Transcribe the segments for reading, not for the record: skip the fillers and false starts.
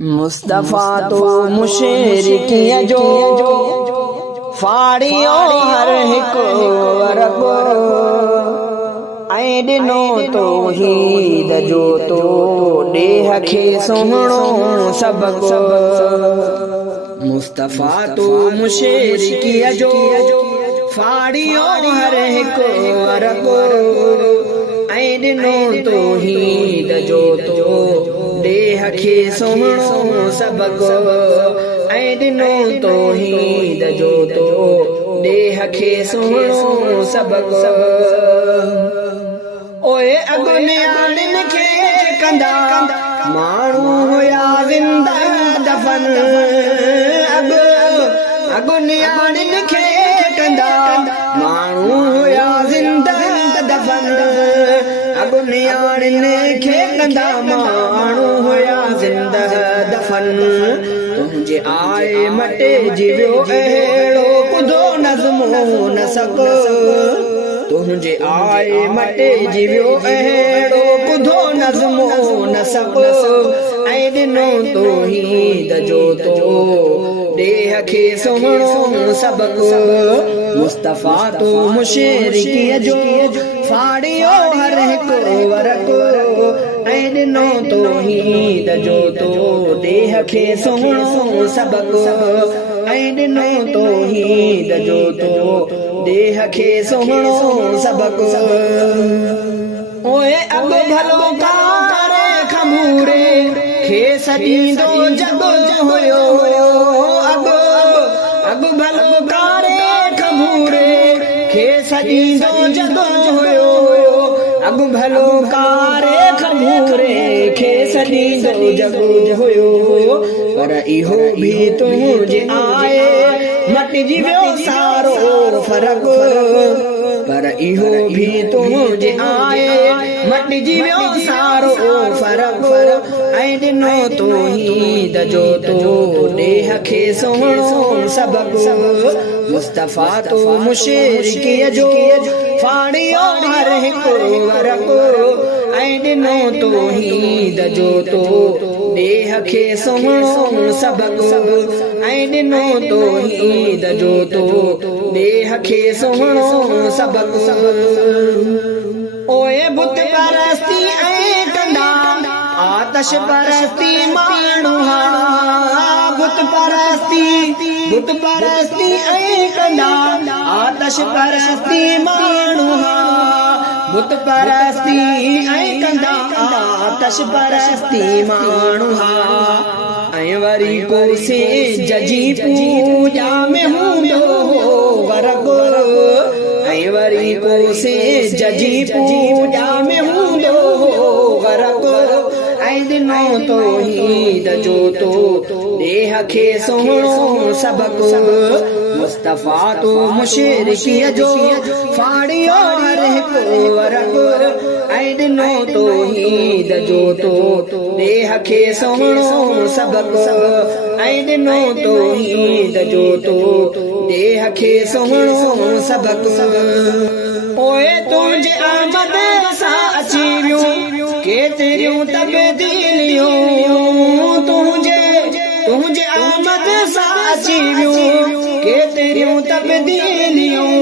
मुस्तफा तो मुशरिकिया जो फाड़ियो हर हिकु वरगो ऐं ॾिनो तौहीद जो तो ॾेह खे सुहिणो सबको। मुस्तफा तो मुशरिकिया जो फाड़ियो हर हिकु वरगो ऐं ॾिनो तौहीद जो तो ॾेह खे सुहिणो सबको। ऐं ॾिनो तौहीद जो तो ॾेह खे सुहिणो सबको। ओए अॻुनियाणिन खे कंदा माण्हू हुया ज़िंदा दफ़न। अॻुनियाणिन खे कंदा माण्हू हुया ज़िंदा दफ़न। अॻुनियाणिन खे कंदा माण्हू हुया ज़िंदा दफ़न। तुंहिंजे आए मटे जीवियो अहिड़ो कुदो नज़्मो न सको। तुंहिंजे आए मटे जीवियो अहिड़ो कुदो नज़्मो न सको। ऐं ॾिनो तौहीद जो तो ॾेह खे सुहिणो सबको। मुस्तफा तो मुशरिकिया जो फाड़ियो हर हिकु वरगो ऐं ॾिनो तौहीद जो तो ॾेह खे सुहिणो सबको। ऐं ॾिनो तौहीद जो तो ॾेह खे सुहिणो सबको। ओए अॻु भलो कारे खमूरे खे सॾींदो जग हुयो। अॻु भलो कारे खमूरे खे सॾींदो जग हुयो। अॻु भलो कारे खमूरे खे सॾींदो जग हुयो। पर इहो भी तुंहिंजे आए मटिजी वियो सारो फ़र्क़। पर इहो भी तुंहिंजे आए मटिजी वियो सारो फ़र्क़। ऐं ॾिनो तौहीद जो तो ॾेह खे सुहिणो सबको। मुस्तफा तो मुशरिकिया जो फाड़ियो हर हिकु वरगो ऐं ॾिनो तौहीद जो तो ॾेह खे सुहिणो सबको। ऐं ॾिनो तौहीद जो तो ॾेह खे सुहिणो सबको। ओए बुत परस्ती ऐं कंदा आतश परस्ती माण्हू बुत परस्ती ऐं कंदा आतश परस्ती माण्हू। बुत परस्ती ऐं कंदा आतश परस्ती माण्हू। ऐं वरी कोसे जजी पूजा में हूंदो वरगो। ऐं वरी कोसे जजी पूजा में हूंदो वरगो। ऐं ॾिनो तौहीद जो तो ॾेह खे सुहिणो सबको। मुस्तफा तो मुशरिकिया जो फाड़ियो हर हिकु वरगो ऐं ॾिनो तौहीद जो तो ॾेह खे सुहिणो सबको। ऐं ॾिनो तौहीद जो तो ॾेह खे सुहिणो सबको। ओए तुंहिंजे आमद सां अची वियूं केतिरियूं तब्दीलियूं। तुंहिंजे आमद सां अची वियूं केतिरियूं तब्दीलियूं।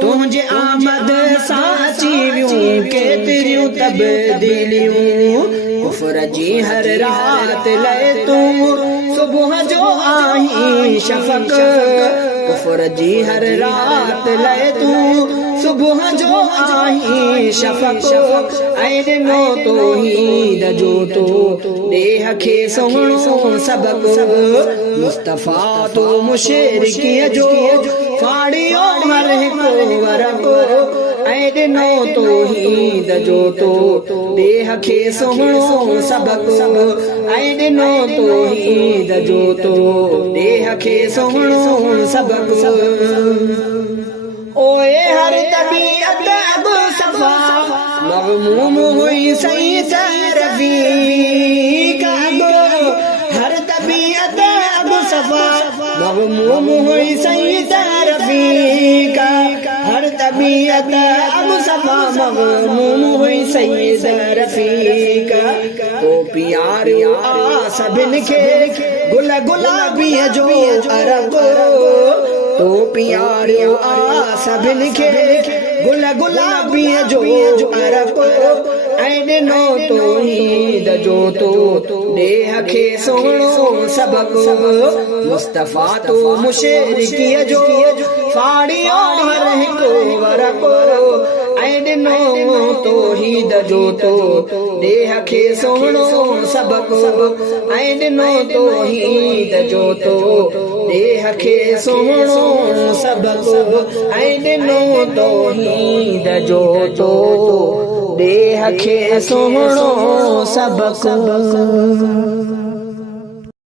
तुंहिंजे आमद सां अची वियूं केतिरियूं तब्दीलियूं। कुफ्र जी हर रात लए तूं सुबुह जो आहीं शफ़क़। कुफ्र जी हर रात लए तूं सुबुह जो आहीं शफ़क़। ऐं ॾिनो तौहीद जो तो ॾेह खे सुहिणो सबको। मुस्तफा तो मुशरिकिया जो फाड़ियो हर हिकु वरगो ऐं ॾिनो तौहीद जो तो ॾेह खे सुहिणो सबको। ऐं ॾिनो तौहीद जो तो ॾेह खे सुहिणो सबको। ओए हर तबीयत अबु सफ़ा मग़मूम हुई सही तरफ़ी। हर तबीयत अबु सफ़ा मग़मूम हुई सही तरफ़ी। रफ़ीका हर तबीयत मुसफ़ा मग़मूम हुई सईद रफ़ीका तो प्यारियो आ सभिन खे गुल गुलाबी जो अरब तो प्यारियो आ सभिन खे गुल गुलाबी जो अरब ऐं ॾिनो तौहीद जो तो ॾेह खे सुहिणो सबक़ मुस्तफ़ा तो मुशरिकीअ जो फाड़ियो हर हिकु वरक़ ऐं ॾिनो तौहीद जो तो ॾेह खे सुहिणो सबक़ ऐं ॾिनो तौहीद जो तो ॾेह खे सुहिणो सबक़ ऐं ॾिनो तौहीद जो तो ॾेह खे सुहिणो सबक़